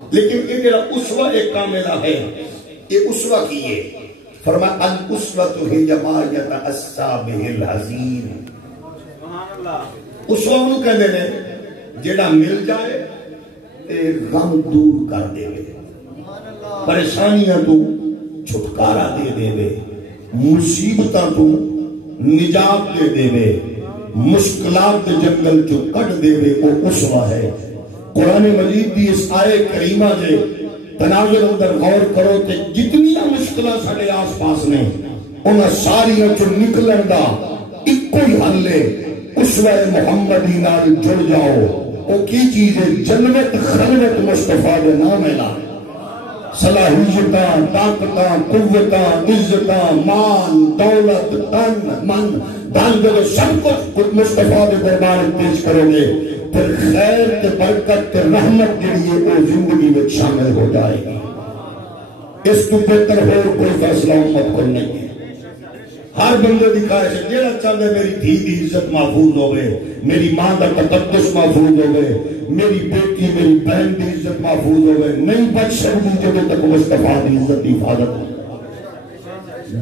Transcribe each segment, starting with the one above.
لیکن یہ جڑا اسوہ ایک کاملہ ہے، یہ اسوہ کی ہے، فرمایا الاسوۃ ہی ما یتأسیٰ بہ الحزین۔ اسوہ انہوں کہتے ہیں جڑا مل جائے تے غم دور کر دے وے، پریشانیاں تو چھٹکارا دے دے وے، مصیبتاں تو نجات دے دے وے، مشکلات جنگل جو کٹ دے وے، وہ اسوہ ہے۔ قرآن مجید دی اس آئے کریمہ دے تناظر اندر غور کرو تے جتنیاں مشکلہ ساڑھے آس پاس نے انہاں ساریاں چو نکلن دا ایک کوئی حل ہے، اسوہ محمدی نال جڑ جاؤ۔ وہ کی چیز ہے؟ جنت خلوت مصطفیٰ دے نام ہے، صلاحیتاں، طاقتاں، قوتاں، عزتاں، مال، دولت، تن، من، دن دے سب کچھ مصطفیٰ دے دربار پیش کرو گے، پھر خیر تے برکت تے رحمت جڑی ہے وہ زندگی میں شامل ہو جائے گی۔ اس کو بہتر ہو کوئی فیصلہ امت کو نہیں ہے۔ ہر بندے دی خواہش ہے جیڑا چاہتا ہے میری دھی دی عزت محفوظ ہوئے، میری ماں دا تقدس محفوظ ہوئے، میری بیٹی میری بہن دی عزت محفوظ ہوئے، نہیں بچ سکتی جب تک مصطفیٰ دی عزت دی حفاظت ہو۔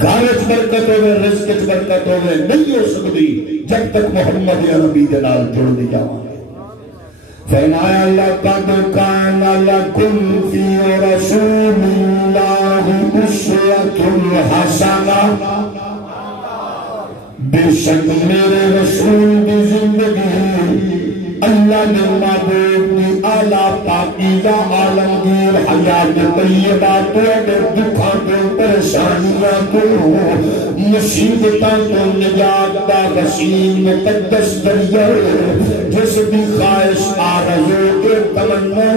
گھرچ برکت ہوئے، رزق برکت ہوئے، نہیں ہو سکتی جب تک محمد نبی دے نال جڑ دی جاواں۔ فرمایا لقد کان لکم فی رسول اللہ اسوۃ حسنہ، بے شک میرے رسول کی زندگی اللہ نے معبود کی اعلیٰ پاکیزہ عالمگیر حیات طیبہ تو اگر دکھا تو پریشانیاں تو مصیبتاں تو نجات دا غسیل مقدس دریا، جس بھی خواہش آرزو کے تمنا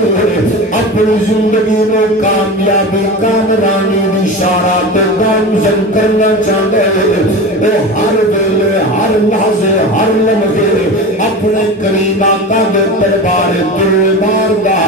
اپنی زندگی میں کامیابی کامرانی دی شارات گامزن کرنا چاہتے وہ ہر ویلے ہر لحظے ہر لمحے اپنے قریب آقا دے دربار دل ماردا،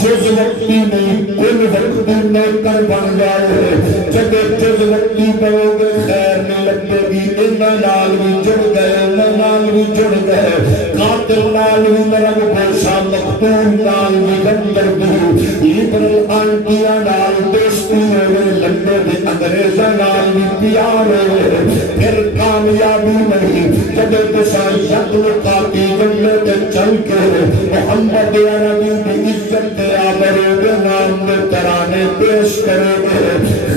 جز وقتی نہیں کل وقتی نوکر بن جائے، جب جز وقتی کرو گے خیر نہیں لگتے گی، انہاں نال بھی جڑ گئے، انہاں نال بھی جڑ گئے، قاتل نال بھی مرگ گوشا، مقتول نال بھی گندر بھی، لیبرل آنٹیاں نال دوستی ہوئے، لندے دے انگریزاں نال بھی پیار ہوئے، پھر کامیابی نہیں جب تسا یقل قاتی جنت چل کے محمد عربی کی عزت آبرو کے نام میں ترانے پیش کرے گے،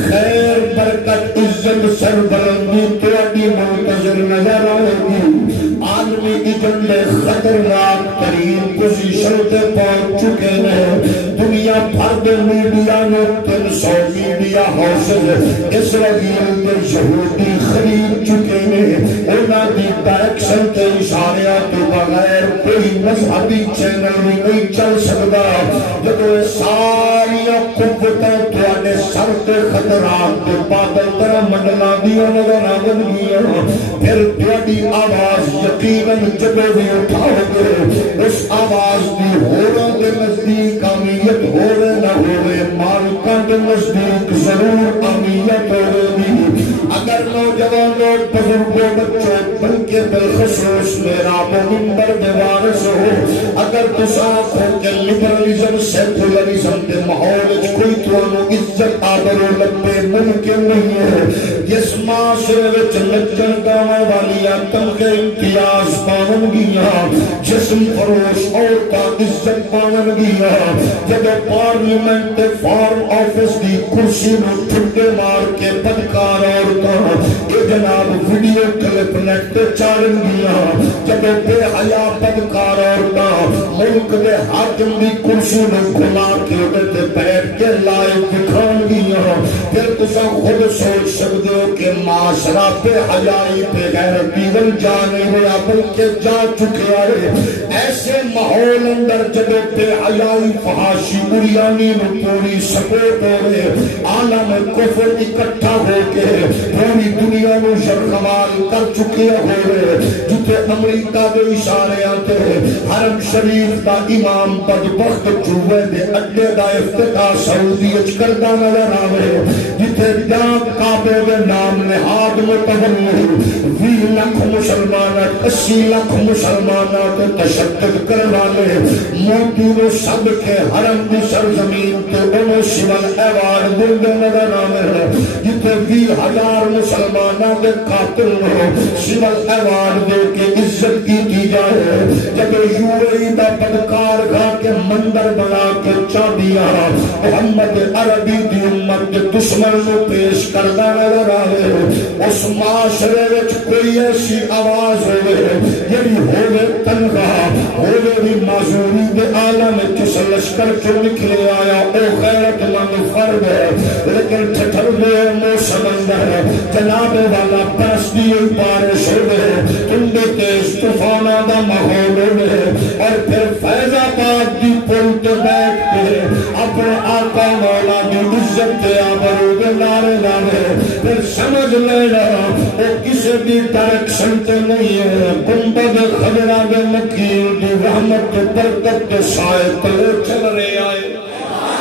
خیر برکت عزت سربلندی تیاری منتظر نظر آئے گی۔ عالمی ایجنڈے خطرناک ترین پوزیشن تے پہنچ چکے ہیں، دنیا بھر دے میڈیا نے 300 میڈیا ہاؤسز اسرائیل کے یہودی خرید چکے ہیں، انہاں دی ڈائریکشن تے اشاریاں تو بغیر کوئی مذہبی چینل نہیں چل سکتا، جب ساری قوتیں تواڈے سر تے خطرات تے بادل طرح منڈلا دیا نظر آگن گیا، پھر تواڈی آواز یقیناً جب بھی اٹھاؤ گے، اس آواز دی ہوراں دے نزدیک اہمیت ہوئے نہ ہوئے، مالکاں دے نزدیک ضرور اہمیت ہوئے، اگر نوجوانوں بزرگوں بچوں بلکہ بالخصوص میرا منبر دے وارث ہو، اگر تصاف ہو کہ لبرلزم سیکولرزم دے ماحول کوئی توانو عزت آبر و لبے ممکن نہیں ہے، جس معاشرے وچ نچن گاواں والیاں تمغے امتیاز پاون گیاں، جسم فروش عورتاں عزت پاون گیاں، جب پارلیمنٹ فارم آفس دی کرسی میں ٹھٹے مار کے بدکار عورتاں یہ جناب ویڈیو کلپ نیٹ چارن گیاں، جب بے حیا بدکار عورتاں ملک دے حاکم دی کرسی میں گھلا کے تے بیٹھ کے لائیو دکھان گیاں، پھر تسا خود سوچ سکتے ہو کہ معاشرہ بے حیائی بے غیرتی ول جانے ہوا بلکہ جا چکے آئے، ایسے ماحول اندر جب بے حیائی فحاشی اریانی میں پوری سپورٹ ہو رہے، عالم کفر اکٹھا ہو کے پوری دنیا میں شرخمال کر چکے ہو رہے، جتے امریکہ دے اشارے آتے حرم شریف دا امام بدبخت چوہے دے اڈے دا افتتاح سعودی اچ کردہ نظر آوے، جتے جاک کعبے دے نام نہاد متولی 20 لاکھ مسلمانات 80 لاکھ مسلمانات تشدد کروانے، موتی نے سب کے حرم دی سرزمین ایوارڈ دے نظر آوے جتھے 20,000 مسلمانوں کے قاتل ہو سول ایوارڈ دے کے عزت کی جائے جب UAE دا بدکار کھا کے مندر بنا کے چاندیا محمد عربی دی امت کے دشمن کو پیش کرنا نظر آئے اس معاشرے وچ کوئی ایسی آواز ہوئے یعنی ہوئے تنخواہ ہوئے بھی معذوری دے عالم جس لشکر جو نکلے آیا او غیرت مند فرد ہے لیکن ٹھٹر دے موسم اندر جناب والا پرستی بارش ہوئے تندے تیز طوفانہ دا ماحول ہوئے اور پھر فیض آباد دی پل تے بیٹھ کے اپنے آقا مولا دی عزت تے آبرو دے نعرے لانے پھر سمجھ لینا وہ کسی بھی ڈائریکشن تے نہیں ہے گنبد خضرا دے مکین دی رحمت تے برکت تے سائے تلے چل رہے آئے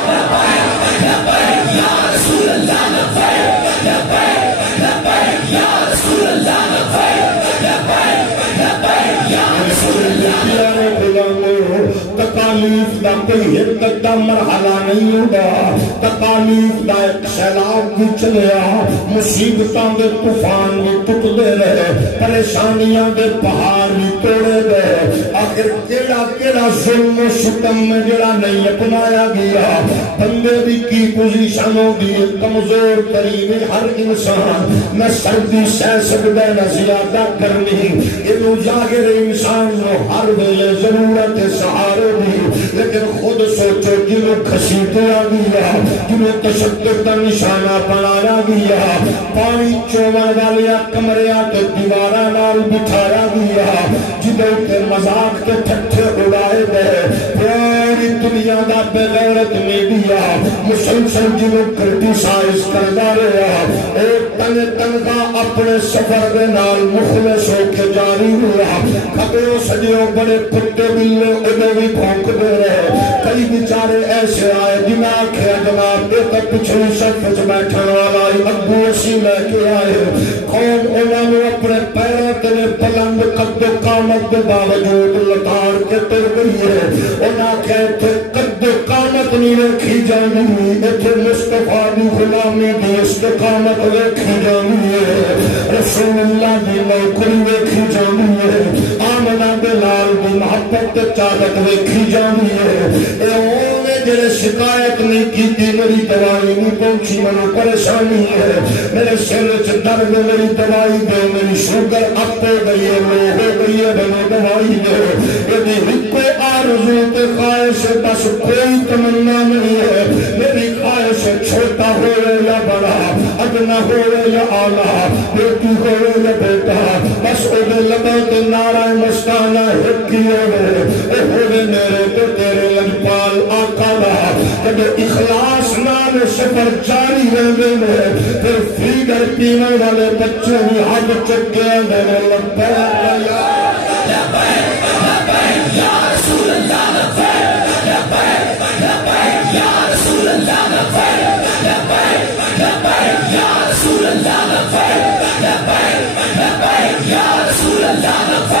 لبیک لبیک یا رسول اللہ لبیک لبیک لبیک یا رسول اللہ لبیک لبیک لبیک یا رسول اللہ پیارے غلاموں تکالیف دا کوئی حدت دا مرحلہ نہیں ہوگا تکالیف دا ایک سیلاب بھی چلیا مصیبتاں دے طوفان بھی ٹوٹ دے رہے پریشانیاں دے پہاڑ بھی توڑے گئے آخر کیڑا ظلم و ستم میں جڑا نہیں اپنایا گیا بندے بھی کی پوزیشن ہوگی کمزور ترین ہر انسان نہ سردی سہ سکتا نہ زیادہ کرنی انہوں جاگر انسان نو ہر ویلے ضرورت سہارے بھی لیکن خود سوچو جنہوں کھسیٹیا گیا جنہوں تشدد کا نشانہ بنایا گیا پانی چومن والیا کمریا کے دیوارہ نال بٹھایا گیا جنہوں کے مذاق کے ٹھٹھے اڑائے گئے پوری دنیا دا بغیرت میڈیا مسلسل جنہوں کرٹیسائز کرنا رہا ایک تنگا اپنے سفر دے نال مخلص ہو کے جاری ہوا کھبیوں سجیوں بڑے کتے بلے انہیں بھی بھونک دے رہے کئی بیچارے ایسے آئے جنہاں کھیا جناب دے تک پچھلی صفحہ بیٹھن والا ابو اسی لے کے آئے قوم انہوں نے اپنے پیروں تلے بلند قد و قامت دے باوجود لتاڑ کے تر گئی ہے انہاں کہتے قد و قامت نہیں رکھی جانی ایتھے مصطفیٰ دی غلامی دی استقامت رکھی جانی ہے رسول اللہ دی نوکری رکھی جانی ہے آمنہ بلال دی محبت چاہت رکھی جانی ہے اے اونے جڑے شکایت نہیں کی تھی میری دوائی نہیں پہنچی منو پریشانی ہے میرے سر سے درد میری دوائی دے میری شوگر اب پہ گئی ہے لو ہو گئی ہے بنو دوائی دے یعنی ہکو آرزو تے خواہش بس کوئی تمنا نہیں ہے میری خواہش چھوٹا ہوئے یا بڑا ادنا ہوئے یا آلہ بیٹی ہوئے یا بیٹا بس اوہ لبا تے نعرہ مستانہ ہکی ہوئے اے ہوئے میرے تو تیرے لجپال آقا دا جب اخلاص نام سفر جاری رہے میں پھر فیڈر پینے والے بچے ہی حد چکے میرے لبا یا لبیک لبیک یا رسول اللہ لبیک لبیک لبیک یا رسول اللہ لبیک لبیک لبیک یا رسول اللہ لبیک لبیک لبیک یا رسول اللہ لبیک